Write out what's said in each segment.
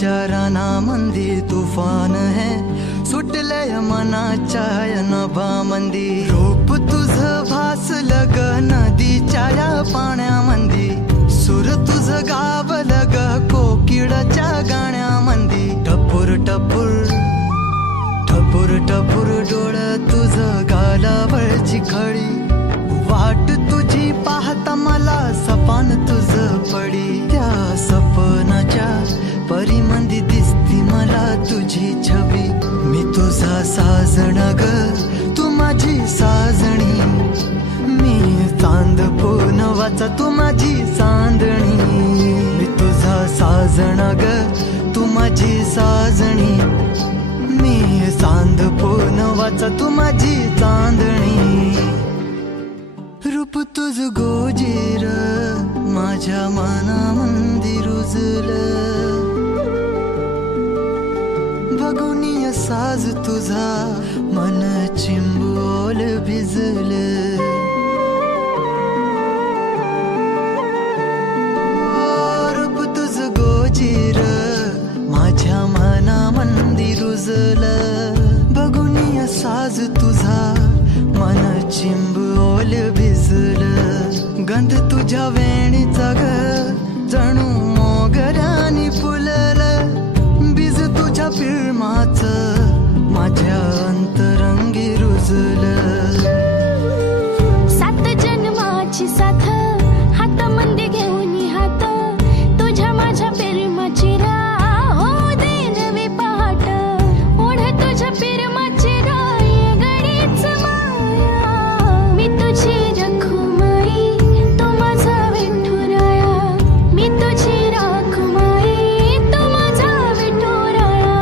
विचाराना मंदी तुफान है सुटले मनाच्या नभामंदी रूप तुझं भासलं ग नदीच्या या पाण्यामंदी सूर तुझं गावलं ग कोकिळाच्या गाण्यामंदी टपूर टपूर टपूर टपूर डोळं तुझं गालावरची खळी वाट तुझी पाहता मला सपान तुझं पडी त्या सपनाच्या परिमंदी दिसती मला तुझी छबी मी तुझा साजण ग तू माझी साजणी मी चांद पूनवाचा तू माझी चांदणी मी तुझा साजण ग तू माझी साजणी मी चांद पूनवाचा तू माझी चांदणी रूप तुझ गोजीर माझ्या मनामंदी रुजलं बघुनिय साज तुझा मन चिंबोल भिजलं रूप तुझ गोजीर माझ्या मनामंदी रुजलं बघुनिय साज तुझा मन चिंबोल भिजलं गंध तुझ्या वेणीचा ग जणू मोगऱ्यानी फुललं बीज तुझ्या पिळमाचं माझ्या अंतरंगी रुजलं सात जन्माची साथ हात मंदी घेऊन हात तुझ्या माझ्या प्रेमाची राह हो दे नवी पहाट ओढ तुझ्या प्रेमाची राह ये गडीच माया मी तुझी रखुमाई तो माझा विठुराया मी तुझी रखुमाई तो माझा विठुराया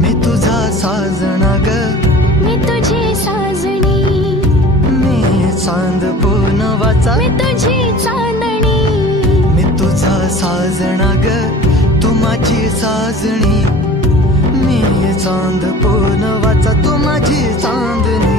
मी तुझा साजणा ग मी तुझी साजणी मी चांद पूनवाचा मी तुझी चांदणी मी तुझा साजणा ग तू माझी साजणी मी चांद पूनवाचा तू माझी चांदणी